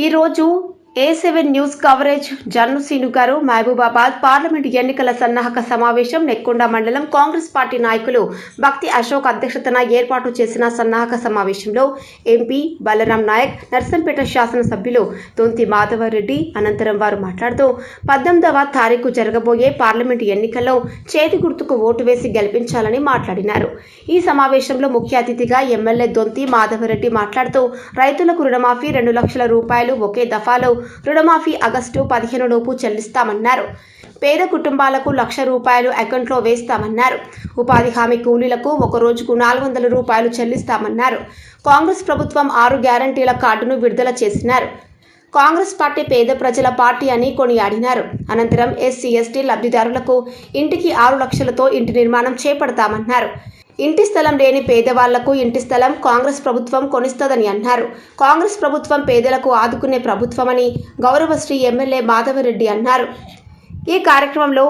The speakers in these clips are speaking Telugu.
ఈరోజు A seven news coverage Jannu Seenu గారు మహబూబాబాద్ పార్లమెంట్ ఎన్నికల సన్నాహక సమావేశం నెక్కొండ మండలం కాంగ్రెస్ పార్టీ నాయకులు భక్తి అశోక్ అధ్యక్షతన ఏర్పాటు చేసిన సన్నాహక సమావేశంలో ఎంపీ బలరాం నాయక్ నర్సంపేట శాసనసభ్యులు తొంతి మాధవరెడ్డి అనంతరం వారు మాట్లాడుతూ పద్దెనిమిదవ తారీఖు జరగబోయే పార్లమెంటు ఎన్నికల్లో చేతి గుర్తుకు ఓటు వేసి గెలిపించాలని మాట్లాడినారు. ఈ సమావేశంలో ముఖ్య అతిథిగా ఎమ్మెల్యే దొంతి మాధవరెడ్డి మాట్లాడుతూ రైతులకు రుణమాఫీ రెండు లక్షల రూపాయలు ఒకే దఫాలో రుణమాఫీ ఆగస్టు పదిహేను లోపు చెల్లిస్తామన్నారు. పేద కుటుంబాలకు లక్ష రూపాయలు అకౌంట్లో వేస్తామన్నారు. ఉపాధి హామీ కూలీలకు ఒక రోజుకు నాలుగు వందల రూపాయలు చెల్లిస్తామన్నారు. కాంగ్రెస్ ప్రభుత్వం ఆరు గ్యారంటీల కార్డును విడుదల చేసినారు. కాంగ్రెస్ పార్టీ పేద ప్రజల పార్టీ అని కొనియాడినారు. అనంతరం ఎస్సీ ఎస్టీ లబ్ధిదారులకు ఇంటికి ఆరు లక్షలతో ఇంటి నిర్మాణం చేపడతామన్నారు. ఇంటి స్థలం లేని పేదవాళ్ళకు ఇంటి స్థలం కాంగ్రెస్ ప్రభుత్వం కొనిస్తదని అన్నారు. కాంగ్రెస్ ప్రభుత్వం పేదలకు ఆదుకునే ప్రభుత్వమని గౌరవశ్రీ ఎమ్మెల్యే మాధవరెడ్డి అన్నారు. ఈ కార్యక్రమంలో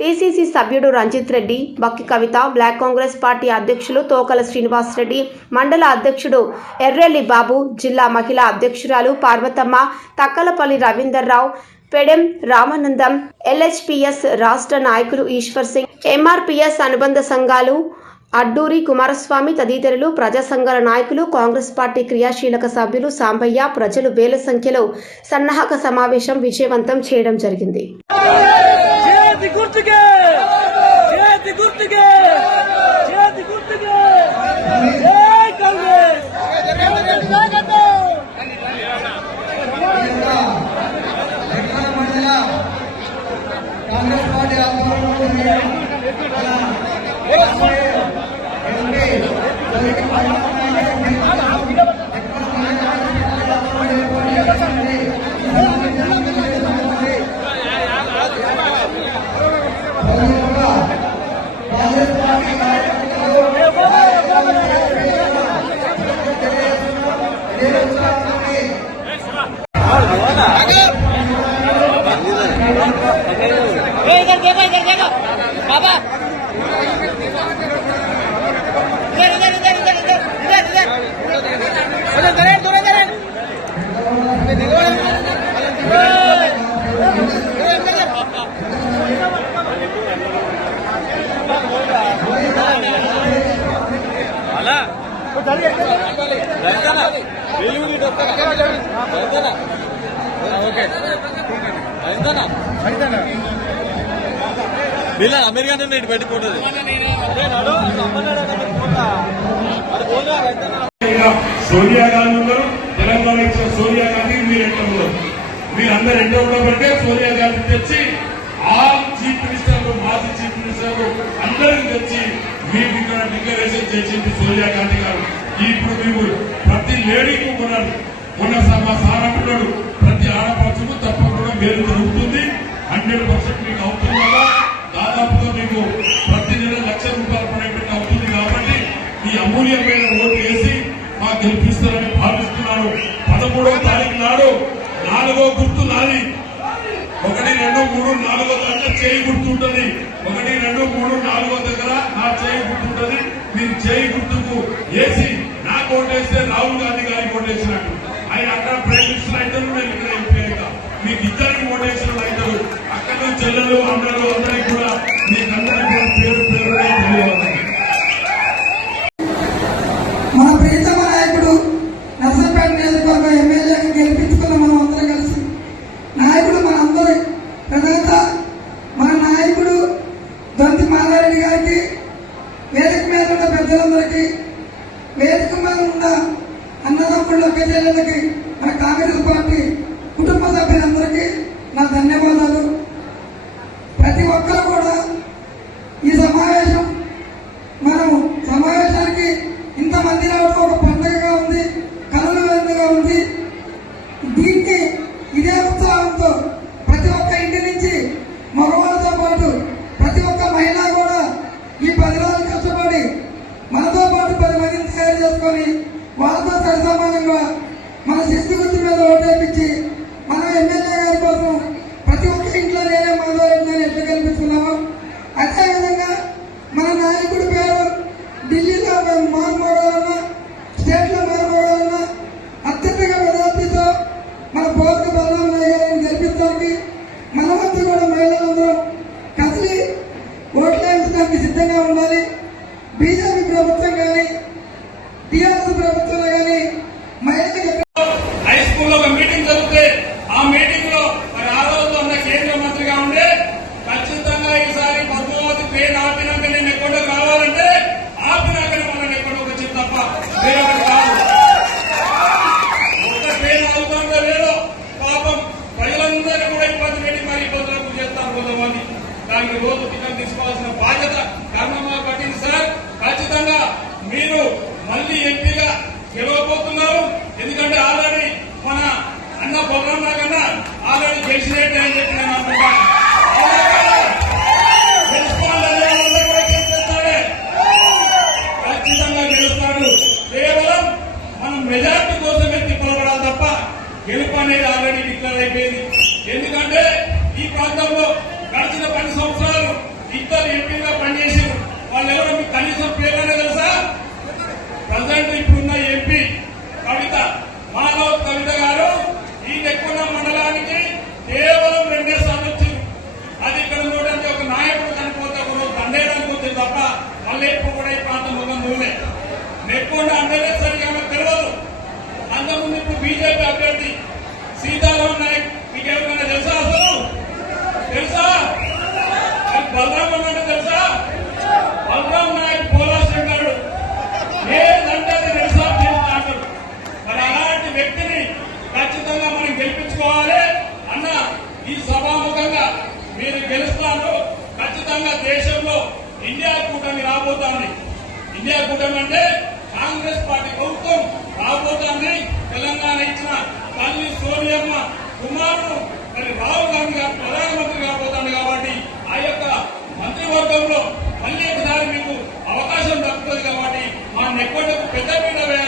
టీసీసీ సభ్యుడు Ranjith Reddy Bakki Kavitha block Congress party అధ్యక్షులు తోకల శ్రీనివాస్ రెడ్డి మండల అధ్యక్షుడు ఎర్రెల్లి బాబు జిల్లా మహిళా అధ్యక్షురాలు పార్వతమ్మ తక్కలపల్లి రవీందర్రావు పెడెం రామానందం ఎల్హెచ్పిఎస్ రాష్ట్ర నాయకులు ఈశ్వర్ సింగ్ ఎంఆర్పిఎస్ అనుబంధ సంఘాలు అడ్డూరి కుమారస్వామి తదితరులు ప్రజా సంఘాల నాయకులు కాంగ్రెస్ పార్టీ క్రియాశీలక సభ్యులు సాంబయ్య ప్రజలు వేల సంఖ్యలో సన్నాహక సమావేశం విజయవంతం చేయడం జరిగింది. కాంగ్రెస్! పార్టీ बाबा వీళ్ళ అమెరికా నుండి ఇటు పెట్టిపోతుంది సోనియా గాంధీ ఉన్నారు. తెలంగాణ ఇచ్చిన సోనియా గాంధీ మీరు ఎంట ఉన్నారు? మీరందరూ ఎంట ఉండబట్టే సోనియా గాంధీ తెచ్చి ఆ చీఫ్ మినిస్టర్ మాజీ చీఫ్ మినిస్టర్ అందరిని తెచ్చి మీకు ఇక్కడ డిక్లరేషన్ చేసింది సోనియా గాంధీ గారు. ఇప్పుడు మీకు ప్రతి లేడీకి ఉన్నారు ఉన్న సభ సార్ అంటున్నాడు ప్రతి ఆడపడుచుకు తప్పకుండా మేలు జరుగుతుంది హండ్రెడ్ పర్సెంట్ మీకు అవుతుంది కదా దాదాపుగా మీకు ప్రతి నెల లక్ష రూపాయలు పడేటట్టు అవుతుంది కాబట్టి ఈ అమూల్యమైన ఓటు వేసి మాకు గెలిపిస్తారని భావిస్తున్నాను పదమూడవ తారీఖు నాడు నాలుగో గుర్తు నాది ఒకటి రెండు మూడు నాలుగో దగ్గర చేయి గుర్తు ఉంటుంది ఒకటి రెండు మూడు నాలుగో దగ్గర నా చేయి గుర్తు ఉంటుంది మీరు చేయి గుర్తుకు వేసి నాకు ఓటేస్తే రాహుల్ గాంధీ గారికి ఓటేసినట్టు ఆయన అక్కడ ప్రైమ్ మినిస్టర్ అయితే నేను ఇక్కడ ఎంపీ అవుతా మీకు ఇద్దరికి ఓటేసిన అవుతారు అక్కడ నుంచి చెల్లెలు అందరూ అందరికి కూడా మీకందరికీ పేరు పేరు తెలియవాలి మన ప్రీతమ నాయకుడు నర్సంపేట నియోజకవర్గ ఎమ్మెల్యేగా గెలిపించుకున్న మనం అందరం కలిసి నాయకుడు మన అందరి ప్రధాత మన నాయకుడు దొంతి మాధారెడ్డి గారికి వేదిక మీద ఉన్న పెద్దలందరికీ వేదిక మీద ఉన్న అన్నదమ్ముళ్ళ పెద్దలకి మన కాంగ్రెస్ పార్టీ కుటుంబ సభ్యులందరికీ నా ధన్యవాదాలు. సమానంగా మన శిస్తు మీద ఓటేపించి మన ఎమ్మెల్యే గారి కోసం ప్రతి ఒక్క ఇంట్లో నేనే మాధవరెడ్డి ఎట్లా కల్పిస్తున్నాము అదేవిధంగా మన నాయకుడి పేరు ఢిల్లీలో మేము మారుమోడాలన్నా స్టేట్లో మారుమోడాలన్నా అత్యంతగా మెజార్టీతో మన పోర్టు బలరామ నాయ్ గారిని గెలిపించడానికి మనమంతా కూడా మహిళలందరూ కదిలి ఓట్లేయించడానికి సిద్ధంగా ఉండాలి. బీజేపీ ప్రభుత్వం కానీ టీఆర్ మీరు మళ్ళీ ఎంపీగా గెలవబోతున్నారు. ఎందుకంటే ఆల్రెడీ మన అన్న బొగ్రం నాగన్న ఆల్రెడీ గెలిచినట్టు అని చెప్పి నేను అనుకుంటాను దేశంలో ఇండియా కూటమి రాబోతోంది. ఇండియా కూటమి అంటే కాంగ్రెస్ పార్టీ ప్రభుత్వం రాబోతోంది. తెలంగాణ ఇచ్చిన తల్లి సోనియమ్మ కుమారుడు మరి రాహుల్ గాంధీ గారు ప్రధానమంత్రి కాబోతోంది కాబట్టి ఆ యొక్క మంత్రివర్గంలో మళ్ళీ ఒకసారి మీకు అవకాశం దక్కుతుంది కాబట్టి మా ఎప్పటికప్పుడు పెద్దపీట వేయాలి.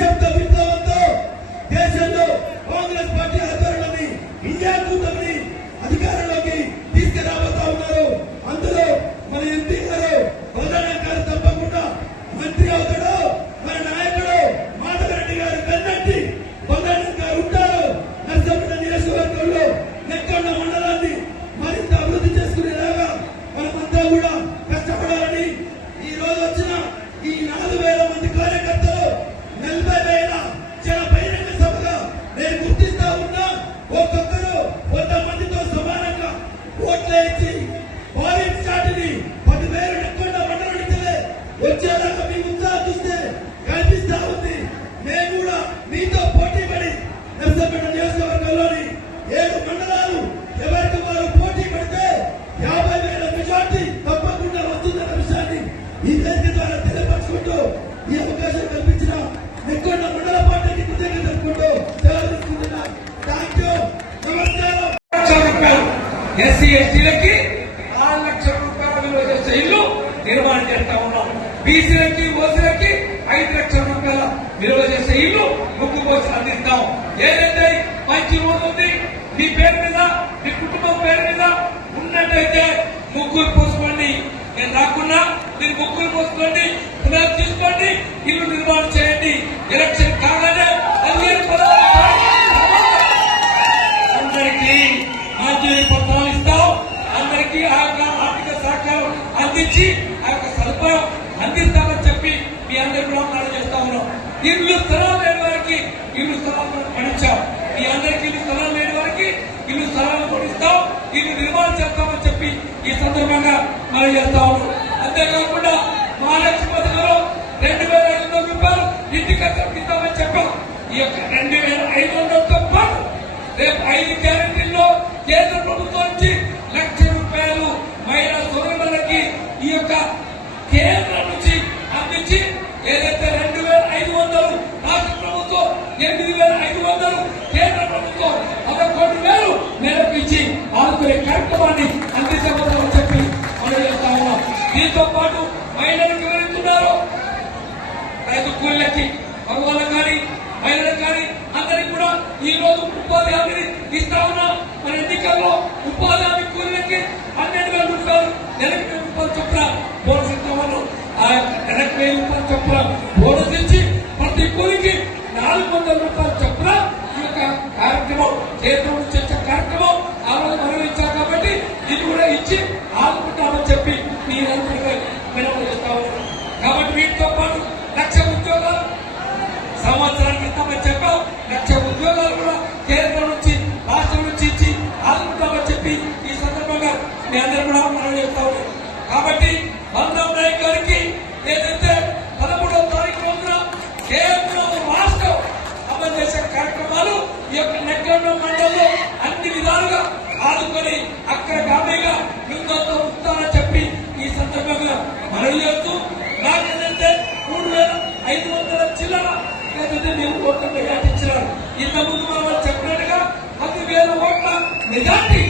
నిశ్శబ్ద విప్లవంతో దేశంలో కాంగ్రెస్ పార్టీ ఎస్సీ ఎస్టీలకి నాలుగు లక్షల రూపాయల విలువ చేసే ఇల్లు నిర్మాణం చేస్తా ఉన్నాం. బీసీలకి ఓసీలకి ఐదు లక్షల రూపాయల విలువ చేసే ఇల్లు ముక్కు కోసం అందిస్తాం. ఏదైతే మంచి రోజు ఉంది మీ పేరు మీద మీ కుటుంబం పేరు మీద ఉన్నట్టయితే ముగ్గురు పోసుకోండి. నేను రాకున్నా మీరు ముగ్గురు పోసుకోండి పునాది తీసుకోండి ఇల్లు నిర్మాణం చేయండి. ఎలక్షన్ కాగానే అందరికీ మంజూరీ పత్రాలు ఇస్తాం ఆ యొక్క ఆర్థిక సహకారం అందించి ఆ యొక్క సదుపాయం అందిస్తామని చెప్పి మీ అందరి కూడా మనం చేస్తా ఉన్నాం. ఇల్లు స్థలాలు లేని వారికి ఇల్లు స్థలాలు పడించాం మీ అందరికి ఇల్లు స్థలాలు లేని వారికి ఇల్లు స్థలాలు కొనిస్తాం. ఇల్లు నిర్మాణం చేస్తామని చెప్పి ఈ సందర్భంగా మనం చేస్తా ఉన్నాం. అంతేకాకుండా మహాలక్ష్మి పథకంలో రెండు వేల ఐదు వందల రూపాయలు ఇంటికి ఇస్తామని చెప్పాం. ఈ యొక్క రెండు వేల ఐదు వందలతో పాటు రేపు ఐదు గ్యారెంటీల్లో కేంద్ర ప్రభుత్వం నుంచి లక్ష రూపాయలు మహిళా సోదరులకి ఈ యొక్క కేంద్రం నుంచి అందించి ఏదైతే రెండు వేల ఐదు వందలు రాష్ట్ర ప్రభుత్వం ఎనిమిది వేల ఐదు వందలు కేంద్ర ప్రభుత్వం పదకొండు వేలు మేరకు ఇచ్చి ఆదుకునే కార్యక్రమాన్ని అందించబోతామని చెప్పి మనం చేస్తా ఉన్నాం. దీంతో పాటు మహిళలకు వివరిస్తున్నారు రైతు కూలీలకి మగవాళ్ళకి కానీ మహిళలకు కానీ అందరికి కూడా ఈ రోజు ఉపాధి హామీని ఇస్తా ఉన్నాం. మన ఎన్నికల్లో ఉపాధి హామీ కూలీలకి పన్నెండు వేల రూపాయలు నెలకు రూపాయలు చొప్పున బోనస్ ఇస్తామన్నాం ఆ యొక్క నెలకు వెయ్యి రూపాయలు చొప్పున బోనస్ ఇచ్చి ప్రతి కూలికి నాలుగు వందల రూపాయల చొప్పున ఈ యొక్క కార్యక్రమం చేతుల నుంచి వచ్చే కార్యక్రమం ఆ రోజు మనం ఇచ్చాం కాబట్టి ఇది ఆదుకుంటామని చెప్పి మీరందరూ వినపం చేస్తా కాబట్టి వీటితో పాటు లక్ష ఉద్యోగాలు సంవత్సరానికి ఇస్తామని చెప్పాం. లక్ష ఉద్యోగాలు కూడా కేంద్రం నుంచి రాష్ట్రం నుంచి ఇచ్చి ఆదుకుంటామని చెప్పి ఈ సందర్భంగా మీ అందరూ కూడా మనం చెప్తా ఉన్నాం. కాబట్టి బంధం నాయక్ గారికి ఏదైతే పదమూడవ తారీఖు రోజున కేంద్రం రాష్ట్రం అమలు చేసే కార్యక్రమాలు ఈ యొక్క నగరంలో మండలంలో అన్ని విధాలుగా ఆదుకొని అక్కడ గామిగా ముందంతా ఉంచుతారని చెప్పి ఈ సందర్భంగా మనవి చేస్తూ నాకేంటంటే మూడు వేల ఐదు వందల చిల్లర లేకపోతే మేము ఓట్ల ఇచ్చినారు. ఇంత ముందు మనం చెప్పినట్టుగా పది వేల ఓట్ల మెజార్టీ